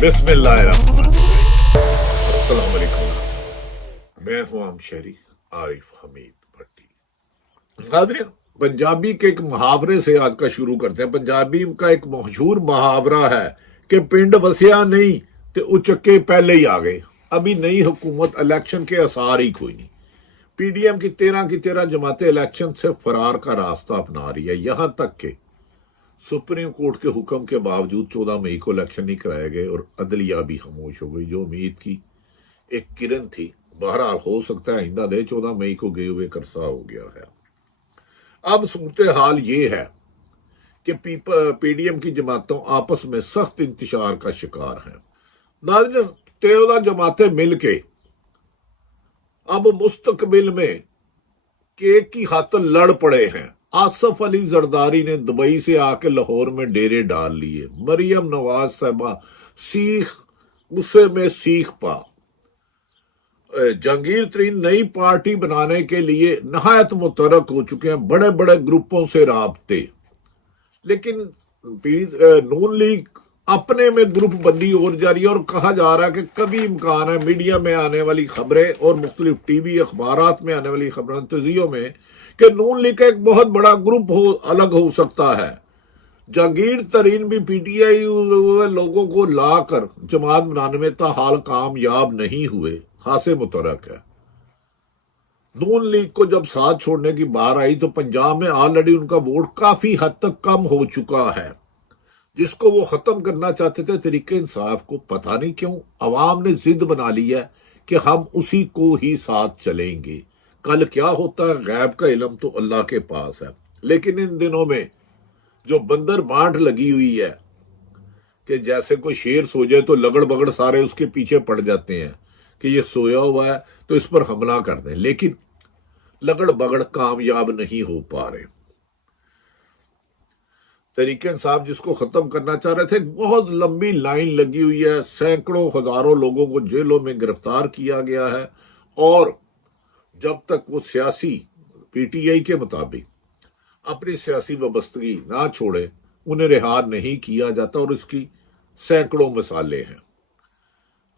بسم اللہ الرحمن الرحیم۔ السلام علیکم، میں ہوں عام شہری عارف حمید بھٹی۔ ناظرین، پنجابی کے ایک محاورے سے آج کا شروع کرتے ہیں۔ پنجابی کا ایک مشہور محاورہ ہے کہ پنڈ وسیا نہیں تے اچکے پہلے ہی آ گئے۔ ابھی نئی حکومت الیکشن کے آثار ہی کوئی نہیں۔ پی ڈی ایم کی 13 جماعتیں الیکشن سے فرار کا راستہ اپنا رہی ہے، یہاں تک کہ سپریم کورٹ کے حکم کے باوجود 14 مئی کو الیکشن نہیں کرائے گئے اور عدلیہ بھی خاموش ہو گئی۔ جو امید کی ایک کرن تھی، بہرحال ہو سکتا ہے آئندہ دے 14 مئی کو گئے ہوئے کرسا ہو گیا ہے۔ اب صورتحال یہ ہے کہ پی ڈی ایم کی جماعتوں آپس میں سخت انتشار کا شکار ہیں۔ ناظرین، 13 جماعتیں مل کے اب مستقبل میں کیک کی خاطر لڑ پڑے ہیں۔ آصف علی زرداری نے دبئی سے آ کے لاہور میں ڈیرے ڈال لیے۔ مریم نواز صاحبہ غصے میں سیخ پا۔ جہانگیر ترین نئی پارٹی بنانے کے لیے نہایت متحرک ہو چکے ہیں، بڑے بڑے گروپوں سے رابطے۔ لیکن نون لیگ اپنے میں گروپ بندی اور جاری ہے، اور کہا جا رہا ہے کہ کبھی امکان ہے میڈیا میں آنے والی خبریں اور مختلف ٹی وی اخبارات میں آنے والی خبروں تجزیوں میں کہ نون لیگ کا ایک بہت بڑا گروپ الگ ہو سکتا ہے۔ جہانگیر ترین بھی پی ٹی آئی لوگوں کو لا کر جماعت بنانے میں تاحال کامیاب نہیں ہوئے، خاصے متحرک ہے۔ نون لیگ کو جب ساتھ چھوڑنے کی بار آئی تو پنجاب میں آلریڈی ان کا ووٹ کافی حد تک کم ہو چکا ہے، جس کو وہ ختم کرنا چاہتے تھے۔ تحریک انصاف کو پتہ نہیں کیوں عوام نے ضد بنا لی ہے کہ ہم اسی کو ہی ساتھ چلیں گے۔ کل کیا ہوتا ہے غیب کا علم تو اللہ کے پاس ہے، لیکن ان دنوں میں جو بندر بانٹ لگی ہوئی ہے کہ جیسے کوئی شیر سو جائے تو لگڑ بگڑ سارے اس کے پیچھے پڑ جاتے ہیں کہ یہ سویا ہوا ہے تو اس پر حملہ کر دیں، لیکن لگڑ بگڑ کامیاب نہیں ہو پا رہے۔ تحریک انصاف جس کو ختم کرنا چاہ رہے تھے، بہت لمبی لائن لگی ہوئی ہے، سینکڑوں ہزاروں لوگوں کو جیلوں میں گرفتار کیا گیا ہے، اور جب تک وہ سیاسی پی ٹی آئی کے مطابق اپنی سیاسی وابستگی نہ چھوڑے انہیں رہا نہیں کیا جاتا، اور اس کی سینکڑوں مثالیں ہیں۔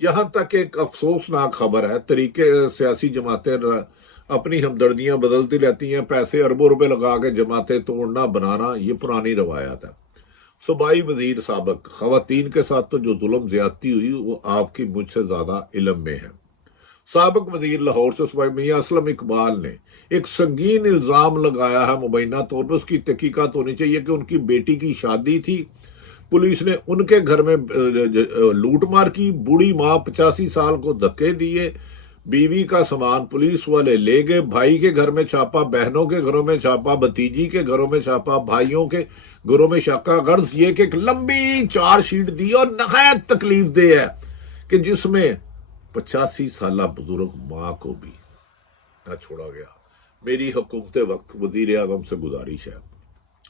یہاں تک ایک افسوسناک خبر ہے، سیاسی جماعتیں اپنی ہمدردیاں بدلتی رہتی ہیں، پیسے اربوں روپے لگا کے جماعتیں توڑنا بنانا یہ پرانی روایات ہے۔ صوبائی وزیر سابق، خواتین کے ساتھ تو جو ظلم زیادتی ہوئی وہ آپ کی مجھ سے زیادہ علم میں ہے۔ سابق وزیر لاہور سے صوبائی میاں اسلم اقبال نے ایک سنگین الزام لگایا ہے، مبینہ طور پر اس کی تحقیقات ہونی چاہیے کہ ان کی بیٹی کی شادی تھی، پولیس نے ان کے گھر میں لوٹ مار کی، بوڑھی ماں 85 سال کو دھکے دیے، بیوی کا سامان پولیس والے لے گئے، بھائی کے گھر میں چھاپا، بہنوں کے گھروں میں چھاپا، بھتیجی کے گھروں میں چھاپا، بھائیوں کے گھروں میں چھاپا۔ غرض یہ کہ ایک لمبی چارج شیٹ دی اور نہایت تکلیف دہ ہے کہ جس میں 85 سالہ بزرگ ماں کو بھی نہ چھوڑا گیا۔ میری حکومت وقت وزیر اعظم سے گزارش ہے،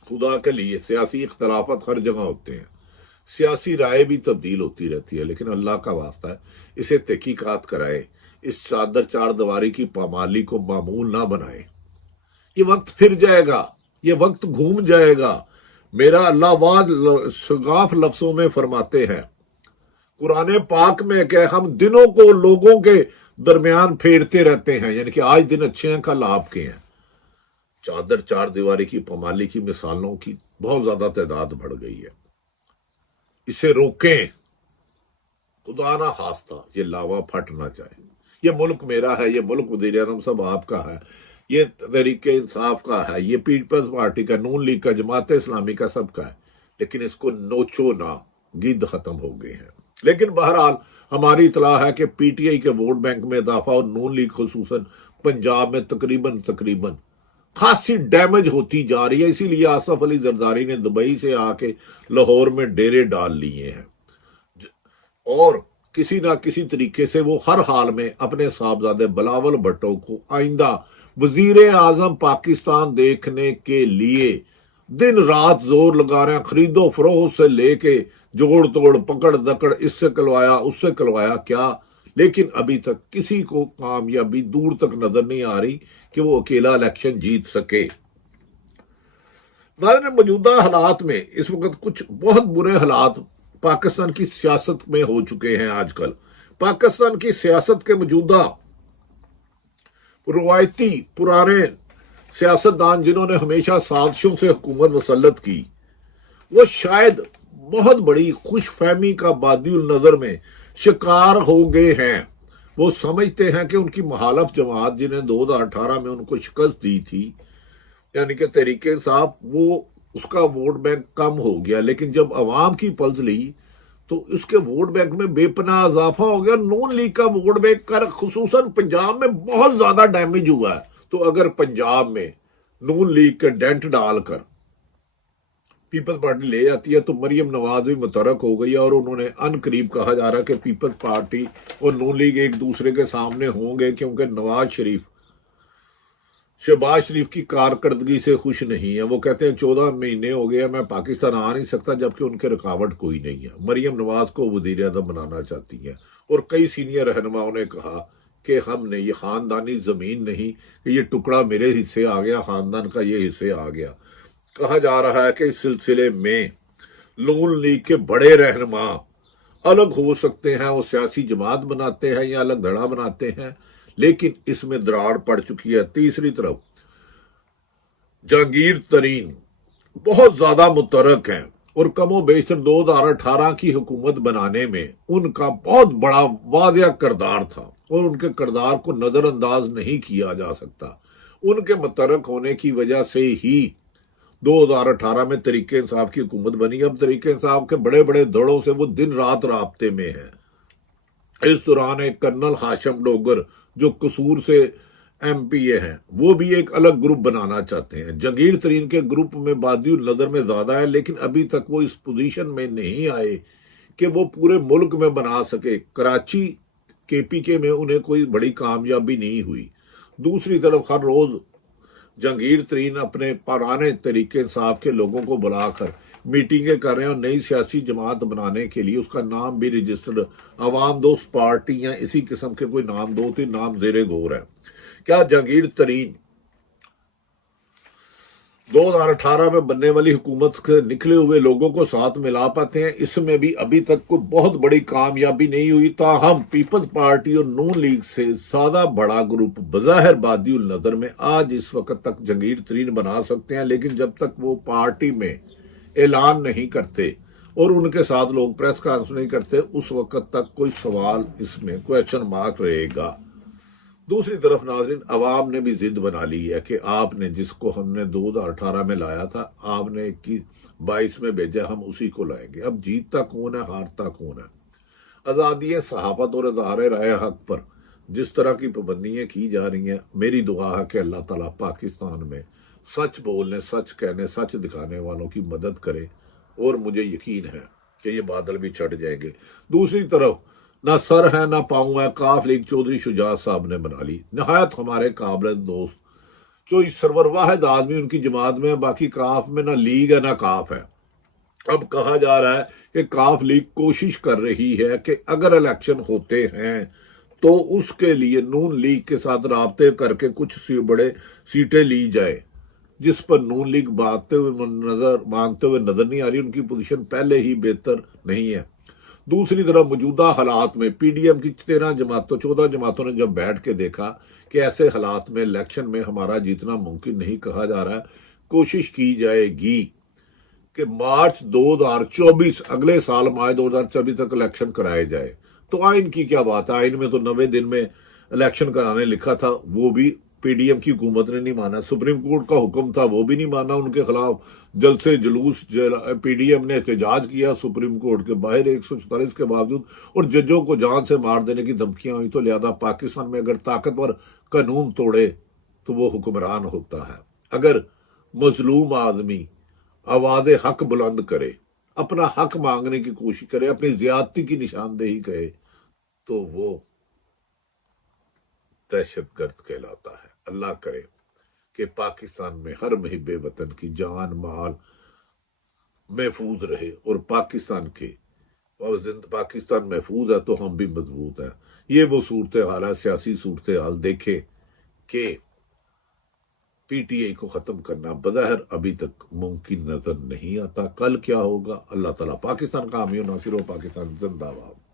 خدا کے لیے سیاسی اختلافات ہر جگہ ہوتے ہیں، سیاسی رائے بھی تبدیل ہوتی رہتی ہے، لیکن اللہ کا واسطہ ہے اسے تحقیقات کرائے، اس چادر چار دیواری کی پامالی کو معمول نہ بنائے۔ یہ وقت پھر جائے گا، یہ وقت گھوم جائے گا۔ میرا اللہ واضح شگاف لفظوں میں فرماتے ہیں قرآن پاک میں کہ ہم دنوں کو لوگوں کے درمیان پھیرتے رہتے ہیں، یعنی کہ آج دن اچھے ہیں کل آپ کے ہیں۔ چادر چار دیواری کی پامالی کی مثالوں کی بہت زیادہ تعداد بڑھ گئی ہے، اسے روکیں، خدا نہ خواستہ یہ لاوا پھٹ نہ جائے۔ یہ ملک میرا ہے، یہ ملک وزیر اعظم صاحب آپ کا ہے، یہ تحریک انصاف کا ہے، یہ پیپلز پارٹی کا، نون لیگ کا، جماعت اسلامی کا، سب کا ہے، لیکن اس کو نوچو نہ، گد ختم ہو گئے ہیں۔ لیکن بہرحال ہماری اطلاع ہے کہ پی ٹی آئی کے ووٹ بینک میں اضافہ اور نون لیگ خصوصاً پنجاب میں تقریباً خاصی ڈیمیج ہوتی جا رہی ہے، اسی لیے آصف علی زرداری نے دبئی سے آ کے لاہور میں ڈیرے ڈال لیے ہیں، اور کسی نہ کسی طریقے سے وہ ہر حال میں اپنے صاحبزادے بلاول بھٹو کو آئندہ وزیر اعظم پاکستان دیکھنے کے لیے دن رات زور لگا رہے ہیں، خرید و فروخت سے لے کے جوڑ توڑ پکڑ دکڑ، اس سے کلوایا اس سے کلوایا کیا، لیکن ابھی تک کسی کو کامیابی دور تک نظر نہیں آ رہی کہ وہ اکیلا الیکشن جیت سکے۔ ناظرین، موجودہ حالات میں اس وقت کچھ بہت برے حالات पाकिस्तान की सियासत में हो चुके हैं आजकल। पाकिस्तान की सियासत के मौजूदा रवायती पुराने सियासतदान जिन्होंने हमेशा साजिशों से हुकूमत मुसल्लत की, वो शायद बहुत बड़ी खुशफहमी का बादिउल नजर में शिकार हो गए हैं। वो समझते हैं कि उनकी मुखालिफ जमात जिन्हें 2018 में उनको शिकस्त दी थी, यानी कि तहरीके इंसाफ, वो उसका वोट बैंक कम हो गया, लेकिन जब अवाम की पल्स ली तो उसके वोट बैंक में बेपनाह इजाफा हो गया। नून लीग का वोट बैंक कर खुसूसन पंजाब में बहुत ज्यादा डैमेज हुआ है। तो अगर पंजाब में नून लीग के डेंट डालकर पीपल्स पार्टी ले जाती है तो मरियम नवाज भी मुतरक हो गई है, और उन्होंने अनकरीब कहा जा रहा है कि पीपल्स पार्टी और नून लीग एक दूसरे के सामने होंगे, क्योंकि नवाज शरीफ शहबाज शरीफ की कारकर्दगी से खुश नहीं है। वो कहते हैं 14 महीने हो गए मैं पाकिस्तान आ नहीं सकता, जबकि उनके रुकावट कोई नहीं है। मरियम नवाज को वजीर आज़म बनाना चाहती है, और कई सीनियर रहनुमाओं ने कहा कि हमने ये खानदानी जमीन नहीं कि ये टुकड़ा मेरे हिस्से आ गया, खानदान का ये हिस्से आ गया। कहा जा रहा है कि इस सिलसिले में नून लीग के बड़े रहनुमा अलग हो सकते हैं, वो सियासी जमात बनाते हैं या अलग धड़ा बनाते हैं, लेकिन इसमें दरार पड़ चुकी है। तीसरी तरफ जहांगीर तरीन बहुत ज्यादा मुतरक हैं, और कमो बेशतर 2018 की हुकूमत बनाने में उनका बहुत बड़ा वादिया किरदार था, और उनके किरदार को नजरअंदाज नहीं किया जा सकता। उनके मुतरक होने की वजह से ही 2018 में तरीके इंसाफ की हुकूमत बनी। अब तरीके इंसाफ के बड़े बड़े दड़ों से वो दिन रात राब्ते में है। इस दौरान एक कर्नल हाशम डोगर जो कसूर से एमपीए हैं, वो भी एक अलग ग्रुप बनाना चाहते हैं। जहांगीर तरीन के ग्रुप में बादिउल नजर में ज्यादा है, लेकिन अभी तक वो इस पोजीशन में नहीं आए कि वो पूरे मुल्क में बना सके। कराची केपीके में उन्हें कोई बड़ी कामयाबी नहीं हुई। दूसरी तरफ हर रोज जहांगीर तरीन अपने पुराने तरीके इंसाफ के लोगों को बुलाकर मीटिंगें कर रहे हैं, और नई सियासी जमात बनाने के लिए उसका नाम भी रजिस्टर्ड अवाम दोस्त पार्टी या इसी किस्म के कोई नाम, 2-3 नाम जेरे गौर है। क्या जहांगीर तरीन 2018 में बनने वाली हुकूमत के निकले हुए लोगों को साथ मिला पाते हैं? इसमें भी अभी तक कोई बहुत बड़ी कामयाबी नहीं हुई। ताहम पीपल्स पार्टी और नून लीग से ज्यादा बड़ा ग्रुप बज़ाहिर बादिउल नजर में आज इस वक्त तक जहांगीर तरीन बना सकते हैं, लेकिन जब तक वो पार्टी में ऐलान नहीं करते और उनके साथ लोग प्रेस कॉन्फ्रेंस नहीं करते, उस वक्त तक कोई सवाल, इसमें क्वेश्चन मार्क रहेगा। दूसरी तरफ नाज़रीन, अवाम ने भी जिद बना ली है कि आपने जिसको हमने 2018 में लाया था, आपने 22 में भेजा, हम उसी को लाएंगे। अब जीतता कौन है, हारता कौन है? आज़ादी सहाफत और इज़हार राय हक पर जिस तरह की पाबंदियां की जा रही हैं, मेरी दुआ है कि अल्लाह ताला पाकिस्तान में सच बोलने, सच कहने, सच दिखाने वालों की मदद करे, और मुझे यकीन है कि ये बादल भी छट जाएंगे। दूसरी तरफ ना सर है ना पाँव है, काफ लीग चौधरी शुजात साहब ने बना ली, नहायत हमारे काबिल दोस्त, जो इस सरवर वाहिद आदमी उनकी जमात में है। बाकी काफ में ना लीग है ना काफ है। अब कहा जा रहा है कि काफ लीग कोशिश कर रही है कि अगर इलेक्शन होते हैं तो उसके लिए नून लीग के साथ राब्ते करके कुछ बड़े सीटें ली जाए, जिस पर नून लीग मानते हुए नजर नहीं आ रही। उनकी पोजीशन पहले ही बेहतर नहीं है। दूसरी तरफ मौजूदा हालात में पीडीएम की 14 जमातों ने जब बैठ के देखा कि ऐसे हालात में इलेक्शन में हमारा जीतना मुमकिन नहीं, कहा जा रहा है कोशिश की जाएगी कि मार्च 2024, अगले साल मार्च 2024 तक इलेक्शन कराए जाए। तो आइन की क्या बात है? आइन में तो 90 दिन में इलेक्शन कराने लिखा था, वो भी पीडीएम की हुकूमत ने नहीं माना। सुप्रीम कोर्ट का हुक्म था, वो भी नहीं माना। उनके खिलाफ जल्द से जुलूस पीडीएम ने एहतजाज किया सुप्रीम कोर्ट के बाहर 144 के बावजूद, और जजों को जान से मार देने की धमकियां हुई। तो लिहाजा पाकिस्तान में अगर ताकतवर कानून तोड़े तो वो हुक्मरान होता है। अगर मजलूम आदमी आवाज़ हक बुलंद करे, अपना हक मांगने की कोशिश करे, अपनी ज्यादती की निशानदेही करे, तो वो दहशतगर्द कहलाता है। अल्लाह करे कि पाकिस्तान में हर मुहिब्बे वतन की जान माल महफूज रहे, और पाकिस्तान महफूज है तो हम भी मजबूत हैं। ये वो सूरत हाल है, सियासी सूरत हाल। देखे कि پی ٹی آئی کو ختم کرنا بظاہر ابھی تک ممکن نظر نہیں آتا. کل کیا ہوگا؟ اللہ تعالیٰ پاکستان کا حامی و ناصر ہو. پاکستان زندہ باد.